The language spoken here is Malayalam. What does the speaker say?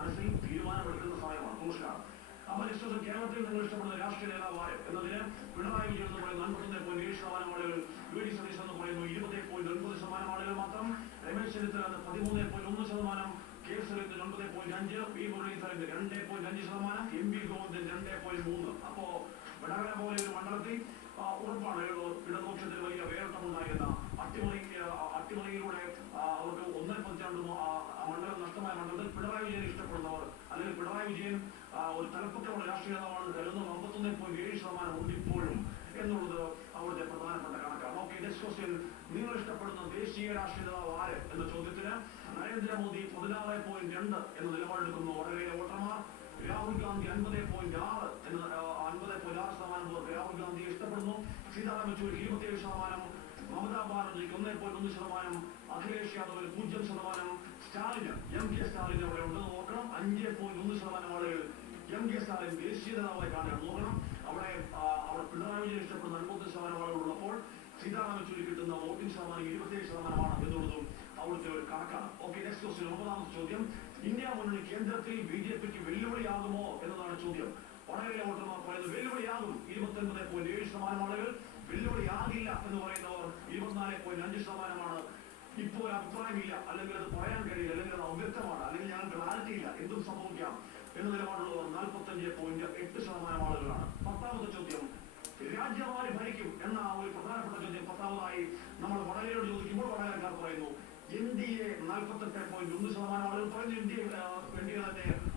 മനസ്സിൽ തീരുമാനമെടുക്കുന്ന സമയമാണ് നമസ്കാരം. അപ്പൊ നെക്സ്റ്റ് കേരളത്തിൽ നിങ്ങൾ ഇഷ്ടപ്പെടുന്ന രാഷ്ട്രീയ നേതാവായ എന്നതിന് പിണറായി വിജയൻ എന്ന് പറയുന്ന അൻപത്തൊന്ന് പോയിന്റ് ഏഴ് ശതമാനം ആളുകൾ യു ഡി സതീശൻ എന്ന് പറയുന്നു ഇരുപത് പോയിന്റ് ഒൻപത് ശതമാനം ആളുകൾ മാത്രം രമേശ് ചെന്നിത്തല എന്ന് പതിമൂന്ന് പോയിന്റ് ഒന്ന് ശതമാനം കെ സുരേന്ദ്രൻ ഒൻപത് പോയിന്റ് അഞ്ച് പി മുരളീധരൻ രണ്ട് പോയിന്റ് അഞ്ച് ശതമാനം എം വി ഗോവിന്ദൻ രണ്ട് പോയിന്റ് മൂന്ന്. അപ്പോ വടകര പോലെ ഒരു മണ്ഡലത്തിൽ ഉറപ്പാണ് ഇടതുപക്ഷത്തിന് വലിയ വേറിട്ടമുണ്ടായിരുന്ന അട്ടിമറി അട്ടിമറിയിലൂടെ അവർക്ക് ഒന്നര പതിറ്റാണ്ട് മണ്ഡലം നഷ്ടമായ മണ്ഡലത്തിൽ പിണറായി വിജയൻ ഇഷ്ടപ്പെടുന്നവർ അല്ലെങ്കിൽ പിണറായി വിജയൻ ഒരു തലപ്പത്തുള്ള രാഷ്ട്രീയ നേതാവാണ് കരുതുന്നത് അമ്പത്തൊന്ന് പോയിന്റ് ഏഴ് ശതമാനം ഉണ്ട് ഇപ്പോഴും എന്നുള്ളത് അവിടുത്തെ പ്രധാനപ്പെട്ട കണക്കാണ്. ഓക്കെ ഡിസ്കോസിൽ നിങ്ങൾ ഇഷ്ടപ്പെടുന്ന ദേശീയ രാഷ്ട്രീയ നേതാവ് ആര് എന്ന ചോദ്യത്തിന് നരേന്ദ്രമോദി പതിനാറ് പോയിന്റ് രണ്ട് എന്ന നിലപാടെടുക്കുന്നു. വടകരയിലെ വോട്ടർമാർ രാഹുൽ ഗാന്ധി അൻപത് പോയിന്റ് ആറ് എന്ന അൻപത് പോയിന്റ് ആറ് ശതമാനം രാഹുൽ ഗാന്ധി ഇഷ്ടപ്പെടുന്നു. സീതാറാം യെച്ചൂരി ഇരുപത്തിയേഴ് ശതമാനം മമതാ ബാനർജിക്ക് ഒന്നേ പോയിന്റ് ഒന്ന് ശതമാനം അഖിലേഷ് യാദവിന് പൂജ്യം ശതമാനം സ്റ്റാലിന് എം കെ സ്റ്റാലിൻ അവിടെ ഉണ്ട് നോക്കണം അഞ്ച് പോയിന്റ് ഒന്ന് ശതമാനം ആളുകൾ എം കെ സ്റ്റാലിൻ ദേശീയ നേതാവായി കാണുകയാണ് നോക്കണം അവിടെ അവിടെ പിണറായി വിജയൻ ഇഷ്ടപ്പെടുന്ന അൻപത് ശതമാനം ആളുകൾ ഉള്ളപ്പോൾ സീതാറാം ചുരി കിട്ടുന്ന വോട്ടിംഗ് ശതമാനം ഇരുപത്തിയേഴ് ശതമാനമാണ് എന്നുള്ളതും അവിടുത്തെ ഒരു കണക്കാണ്. ഓക്കെ നെക്സ്റ്റ് ക്വസ്റ്റ്യൻ ഒമ്പതാമത്തെ ചോദ്യം. ഇന്ത്യ മുന്നണി കേന്ദ്രത്തിൽ ബി ജെ പിക്ക് വെല്ലുവിളിയാകുമോ എന്നതാണ് ചോദ്യം. വടകരയിലെ വോട്ടർമാർ പറയുന്നത് വെല്ലുവിളിയാകും. ഇരുപത്തൊൻപത് പോയിന്റ് ഏഴ് ശതമാനം ആളുകൾ പറയുന്നവർ ഇരുപത്തിനാല് പോയിന്റ് അഞ്ച് ശതമാനമാണ്. ഇപ്പോൾ ഒരു അഭിപ്രായമില്ല. അല്ലെങ്കിൽ അത് പറയാൻ കഴിയില്ല. അല്ലെങ്കിൽ അത് അവ്യക്തമാണ്. അല്ലെങ്കിൽ ഞാൻ ക്ലാരിറ്റി ഇല്ല. എന്തും സംഭവിക്കാം എന്ന നിലപാടുള്ളവർ നാൽപ്പത്തഞ്ച് പോയിന്റ് എട്ട് ശതമാനം ആളുകളാണ്. പത്താമത്തെ ചോദ്യം രാജ്യം ഭരിക്കും എന്ന ആ ഒരു പ്രധാനപ്പെട്ട ചോദ്യം പത്താമതായി നമ്മൾ വടകരയോട് ചോദിക്കുമ്പോൾ വടകരക്കാർ പറയുന്നു എൻ ഡി എ നാൽപ്പത്തെട്ട് പോയിന്റ് ഒന്ന് ശതമാനം ആളുകൾ പറയുന്നു. N D A N D A തന്നെ